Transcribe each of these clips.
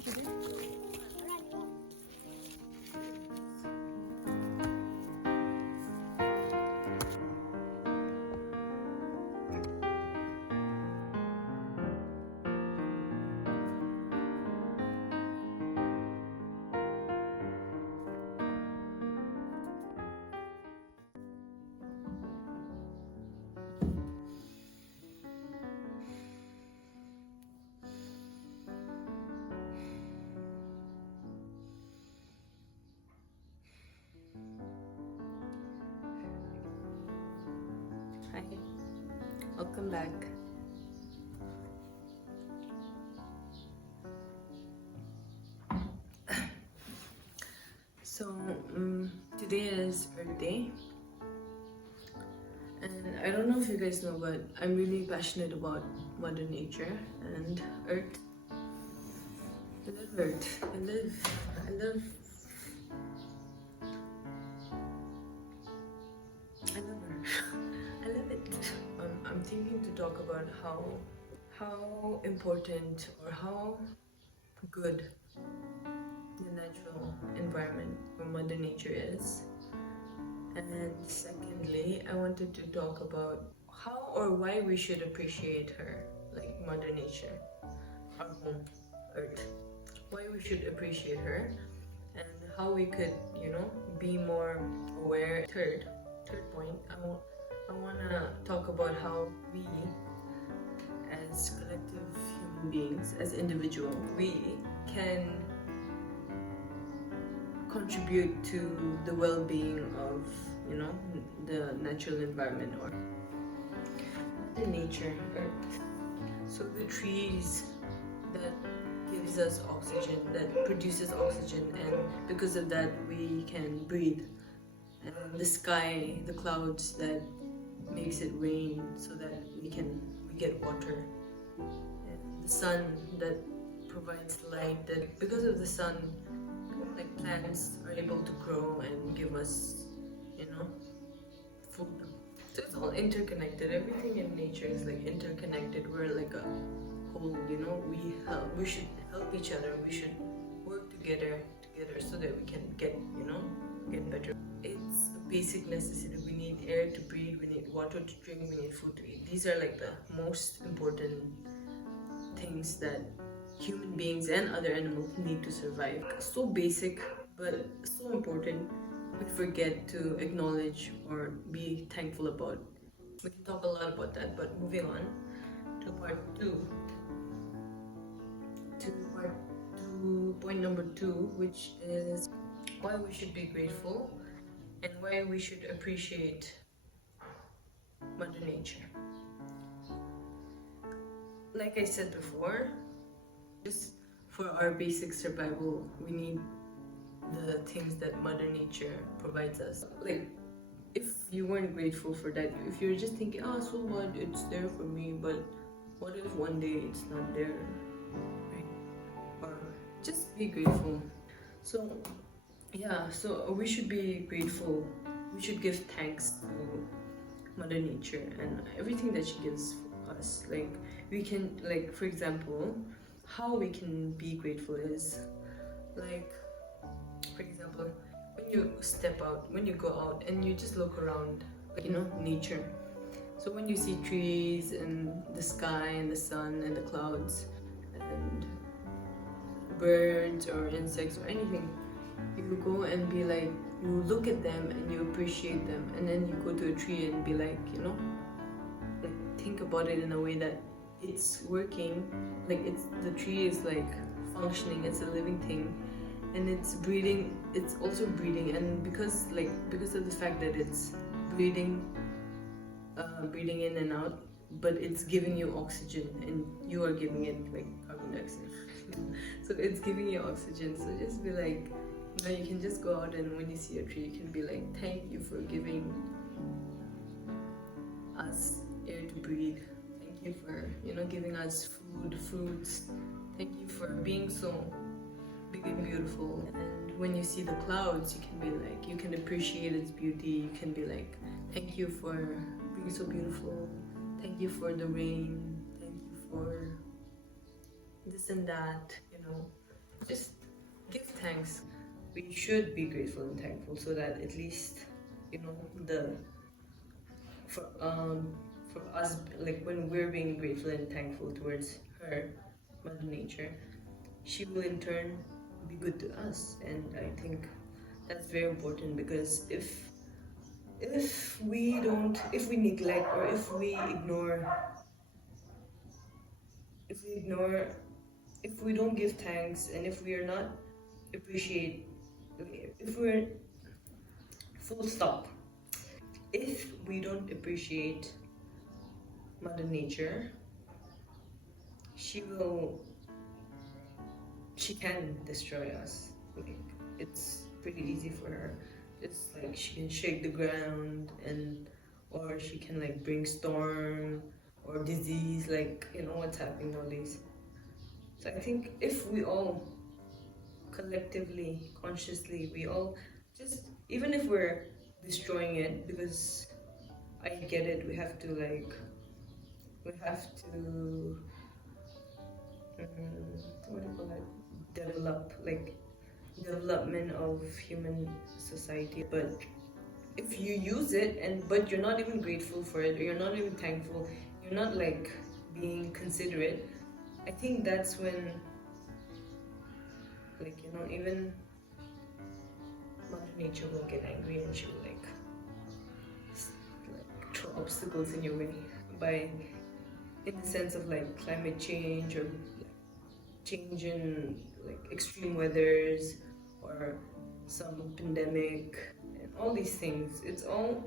think you did? Hi, welcome back. So today is Earth Day, and I don't know if you guys know, but I'm really passionate about Mother Nature and Earth. I love Earth. I love her. I love it. I'm thinking to talk about how important or how good the natural environment for Mother Nature is. And secondly, I wanted to talk about how or why we should appreciate her, like Mother Nature, our home, Earth. Why we should appreciate her and how we could, be more aware. Third point, I wanna talk about how we, as collective human beings, as individuals, we can contribute to the well-being of, the natural environment or the nature, Earth. So the trees that gives us oxygen, that produces oxygen, and because of that we can breathe. And the sky, the clouds that makes it rain so that we get water. And the sun that provides light, that because of the sun, like plants are able to grow and give us, food. So it's all interconnected. Everything in nature is like interconnected. We're like a whole, we should help each other. We should work together so that we can get better. It's a basic necessity. We need air to breathe, we need water to drink, we need food to eat. These are like the most important things that human beings and other animals need to survive. So basic, but so important. We forget to acknowledge or be thankful about. We can talk a lot about that, but moving on to part two. Point number 2, which is why we should be grateful and why we should appreciate Mother Nature. Like I said before, just for our basic survival, we need the things that Mother Nature provides us. Like, if you weren't grateful for that, if you're just thinking, so what, it's there for me, but what if one day it's not there, right? Or just be grateful. So we should be grateful. We should give thanks to Mother Nature and everything that she gives us. Like, we can, like, for example, how we can be grateful is, like, for example, when you step out, when you go out and you just look around, like, nature. So when you see trees and the sky and the sun and the clouds and birds or insects or anything, you go and be like, you look at them and you appreciate them, and then you go to a tree and be like, like, think about it in a way that it's working, like the tree is like functioning, it's a living thing, and it's breathing, it's also breathing, and because of the fact that it's breathing in and out, but it's giving you oxygen and you are giving it like carbon dioxide. So it's giving you oxygen. So just be like, you can just go out and when you see a tree, you can be like, thank you for giving us air to breathe. Thank you for, giving us food, fruits. Thank you for being so big and beautiful. And when you see the clouds, you can be like, you can appreciate its beauty. You can be like, thank you for being so beautiful. Thank you for the rain. Thank you for this and that, should be grateful and thankful, so that at least, you know, for us, like when we're being grateful and thankful towards her, Mother Nature, she will in turn be good to us. And I think that's very important, because if we neglect, or if we ignore, if we don't give thanks, and if we are not appreciate, if we're full stop, if we don't appreciate Mother Nature, she can destroy us. Like, it's pretty easy for her. It's like she can shake the ground, or she can like bring storm or disease, like, you know what's happening nowadays. So I think if we all collectively, consciously, we all just, even if we're destroying it, because I get it, we have to what do you call it, development of human society. But if you use it, but you're not even grateful for it, or you're not even thankful, you're not like being considerate, I think that's when, like, you know, even Mother Nature will get angry, and she will like throw obstacles in your way, by, in the sense of like climate change, or like change in like extreme weathers, or some pandemic, and all these things. It's all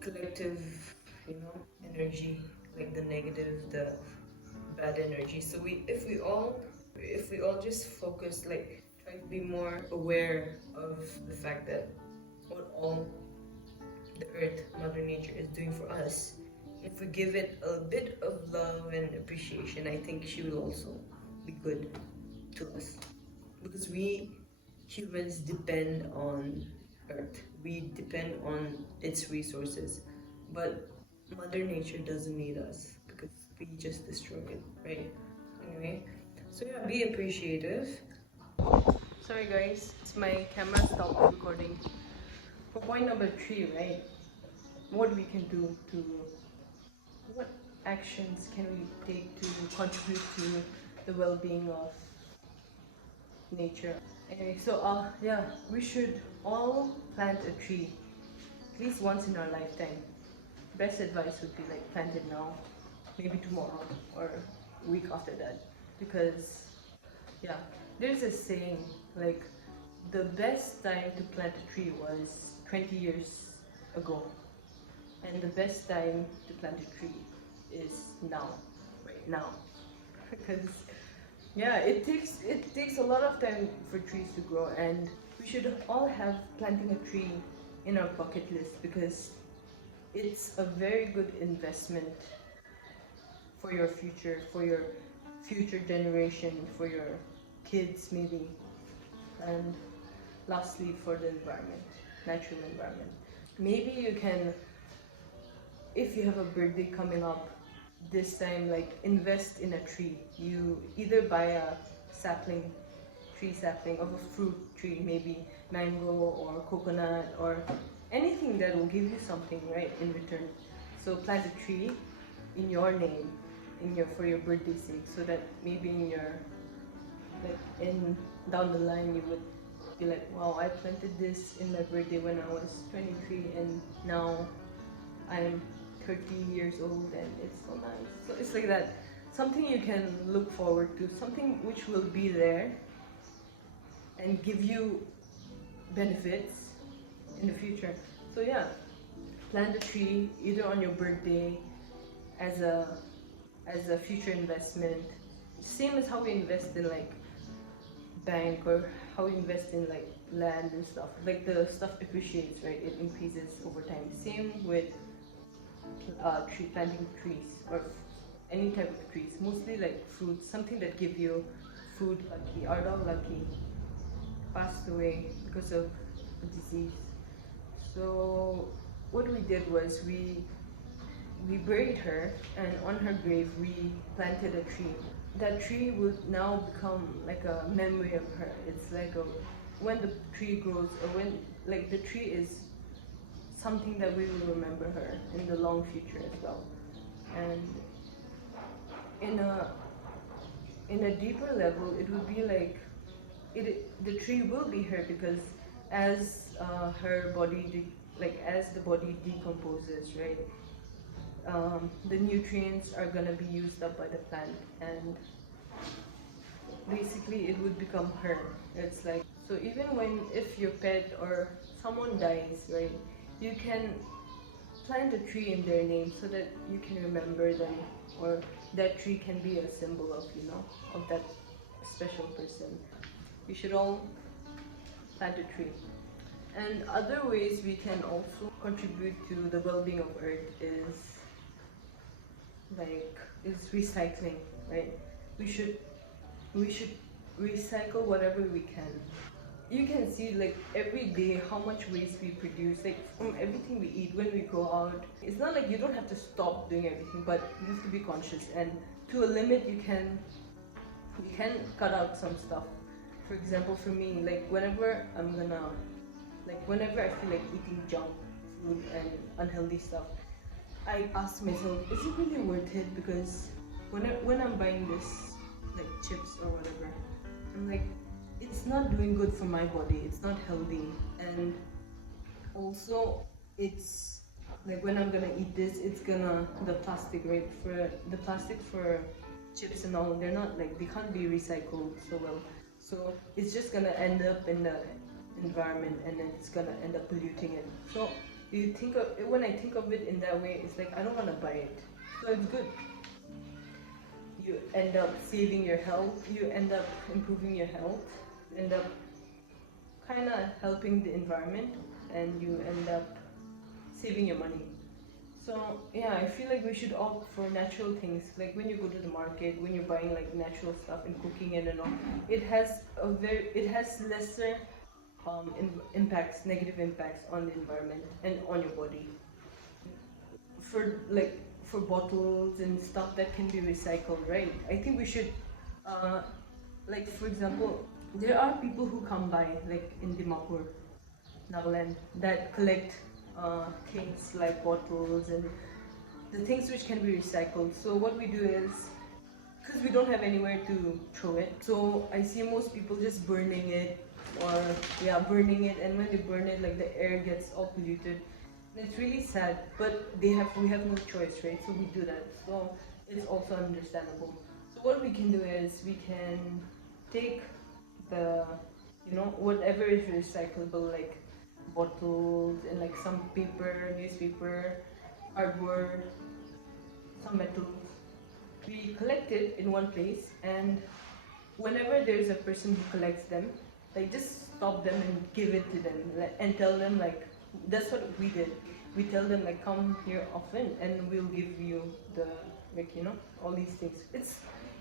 collective, you know, energy, like the negative, the bad energy. So if we all just focus, like try to be more aware of the fact that what all the earth, Mother Nature, is doing for us, if we give it a bit of love and appreciation, I think she will also be good to us. Because we humans depend on earth, we depend on its resources, but Mother Nature doesn't need us, because we just destroy it, right? Anyway, so yeah, be appreciative. Sorry guys, my camera stopped recording. For point number 3, right? What we can do to, what actions can we take to contribute to the well-being of nature? Anyway, so yeah, we should all plant a tree at least once in our lifetime. Best advice would be like plant it now, maybe tomorrow, or a week after that, because yeah, there's a saying like the best time to plant a tree was 20 years ago, and the best time to plant a tree is now, right now. Because yeah, it takes a lot of time for trees to grow, and we should all have planting a tree in our bucket list, because it's a very good investment for your future generation, for your kids maybe, and lastly for the environment, natural environment. Maybe you can, if you have a birthday coming up this time, like invest in a tree. You either buy a tree sapling of a fruit tree, maybe mango or coconut, or anything that will give you something, right, in return. So plant a tree in your name, for your birthday sake, so that maybe in your, like, in down the line you would be like, wow, I planted this in my birthday when I was 23, and now I'm 30 years old, and it's so nice. So it's like that, something you can look forward to, something which will be there and give you benefits in the future. So yeah, plant a tree either on your birthday as a future investment, same as how we invest in like bank, or how we invest in like land and stuff. Like the stuff appreciates, right? It increases over time. Same with planting trees, or any type of trees, mostly like fruits, something that give you food. Lucky, our dog Lucky passed away because of a disease. So what we did was we buried her, and on her grave we planted a tree. that tree would now become like a memory of her. It's like when the tree grows, or when like the tree is something that we will remember her in the long future as well. And in a deeper level, it would be like the tree will be her, because as her body as the body decomposes, right, the nutrients are gonna be used up by the plant, and basically it would become her. It's like, so even if your pet or someone dies, right, you can plant a tree in their name so that you can remember them, or that tree can be a symbol of, of that special person. We should all plant a tree. And other ways we can also contribute to the well-being of Earth is recycling, right? We should recycle whatever we can. You can see every day how much waste we produce, from everything we eat, when we go out. It's not like you don't have to stop doing everything, but you have to be conscious, and to a limit you can cut out some stuff. For example, for me, whenever I feel like eating junk food and unhealthy stuff, I ask myself, is it really worth it? Because when I'm buying this, chips or whatever, I'm like, it's not doing good for my body, it's not healthy. And also, it's when I'm gonna eat this, the plastic, right, for the plastic for chips and all, they're not they can't be recycled so well. So it's just gonna end up in the environment, and then it's gonna end up polluting it. So when I think of it in that way, it's I don't wanna buy it. So it's good. You end up saving your health, you end up improving your health, you end up kind of helping the environment, and you end up saving your money. So yeah, I feel we should opt for natural things. When you go to the market, when you're buying natural stuff and cooking it and all, it has lesser negative impacts on the environment and on your body. For bottles and stuff that can be recycled, right? I think we should, for example, there are people who come by, in Dimapur, Nagaland, that collect things like bottles and the things which can be recycled. So what we do is, because we don't have anywhere to throw it, so I see most people just burning it, and when they burn it, the air gets all polluted. It's really sad, but we have no choice, right? So we do that. So it's also understandable. So what we can do is we can take the whatever is recyclable, bottles and some paper, newspaper, cardboard, some metals. We collect it in one place, and whenever there's a person who collects them, just stop them and give it to them, and tell them that's what we did. We tell them come here often, and we'll give you the all these things.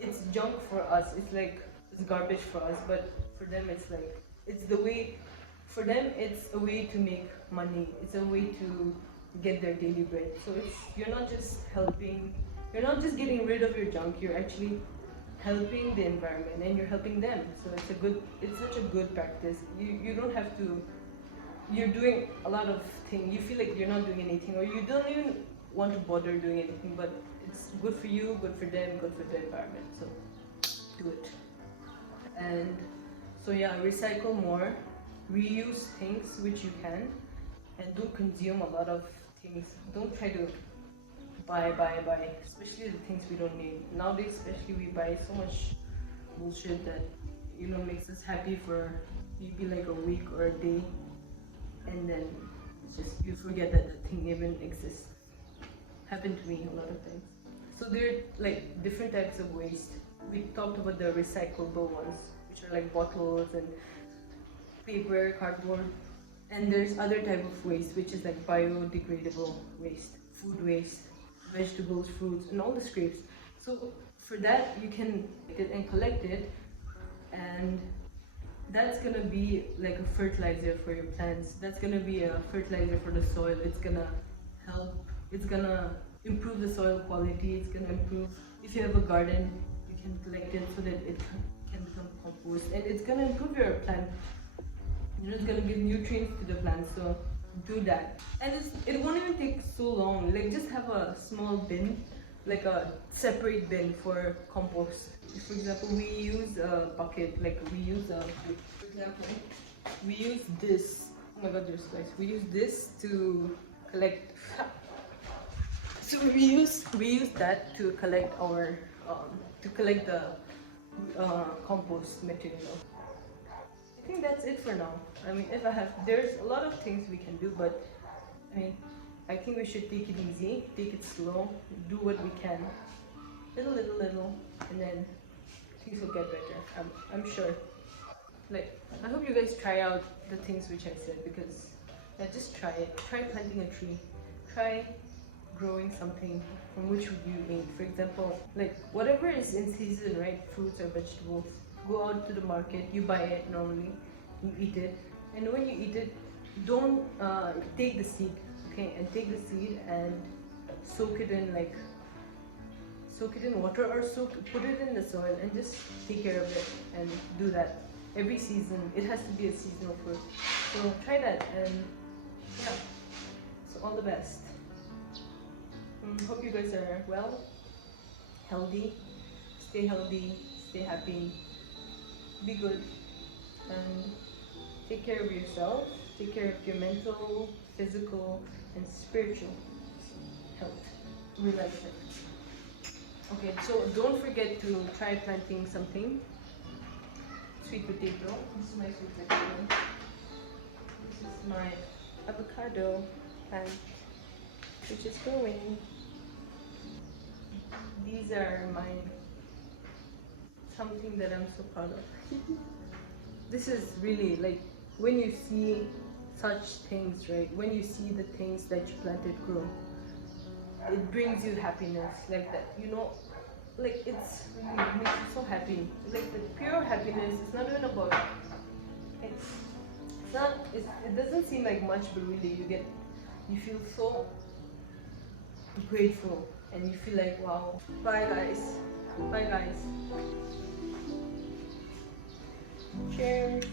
It's junk for us. It's garbage for us, but for them it's the way. For them it's a way to make money. It's a way to get their daily bread. So you're not just helping. You're not just getting rid of your junk. You're actually helping the environment, and you're helping them. So it's such a good practice. You don't have to. You're doing a lot of things. You feel you're not doing anything, or you don't even want to bother doing anything, but it's good for you, good for them, good for the environment. So do it. And so yeah, recycle more, reuse things which you can, and don't consume a lot of things. Don't try to buy, especially the things we don't need. Nowadays, especially, we buy so much bullshit that makes us happy for maybe a week or a day, and then it's just you forget that the thing even exists. Happened to me a lot of times. So there are different types of waste. We talked about the recyclable ones, which are bottles and paper, cardboard, and there's other type of waste, which is biodegradable waste, food waste, vegetables, fruits, and all the scraps. So for that, you can take it and collect it, and that's gonna be a fertilizer for your plants. That's gonna be a fertilizer for the soil. It's gonna help. It's gonna improve the soil quality. It's gonna improve. If you have a garden, you can collect it so that it can become compost, and it's gonna improve your plant. You know, it's gonna give nutrients to the plant. So do that, and it won't even take so long. Like, just have a small bin, like a separate bin for compost. For example, we use a bucket. Like, we use for example, we use this. Oh my god, there's guys. We use this to collect. So we use that to collect our the compost material. I think that's it for now. I mean, there's a lot of things we can do, but I mean, I think we should take it easy, take it slow, do what we can, little, and then things will get better. I'm sure. Like, I hope you guys try out the things which I said, because yeah, just try it. Try planting a tree. Try growing something from which would you eat. For example, like whatever is in season, right? Fruits or vegetables. Go out to the market, you buy it normally, you eat it, and when you eat it, don't take the seed, okay? And take the seed and soak it in water, or put it in the soil and just take care of it, and do that every season. It has to be a seasonal fruit. So try that, and yeah. So all the best. Hope you guys are well, healthy. Stay healthy, stay happy, be good, and take care of yourself. Take care of your mental, physical, and spiritual health. Realize it. Okay, so don't forget to try planting something. Sweet potato. This is my sweet potato. This is my avocado plant, which is growing. These are something that I'm so proud of. This is really, like, when you see such things, right? When you see the things that you planted grow, it brings you happiness, like that, you know, like it's really, it makes you so happy. Like, the pure happiness is not even about, it doesn't seem like much, but really you feel so grateful, and you feel like, wow. Bye guys. Cheers.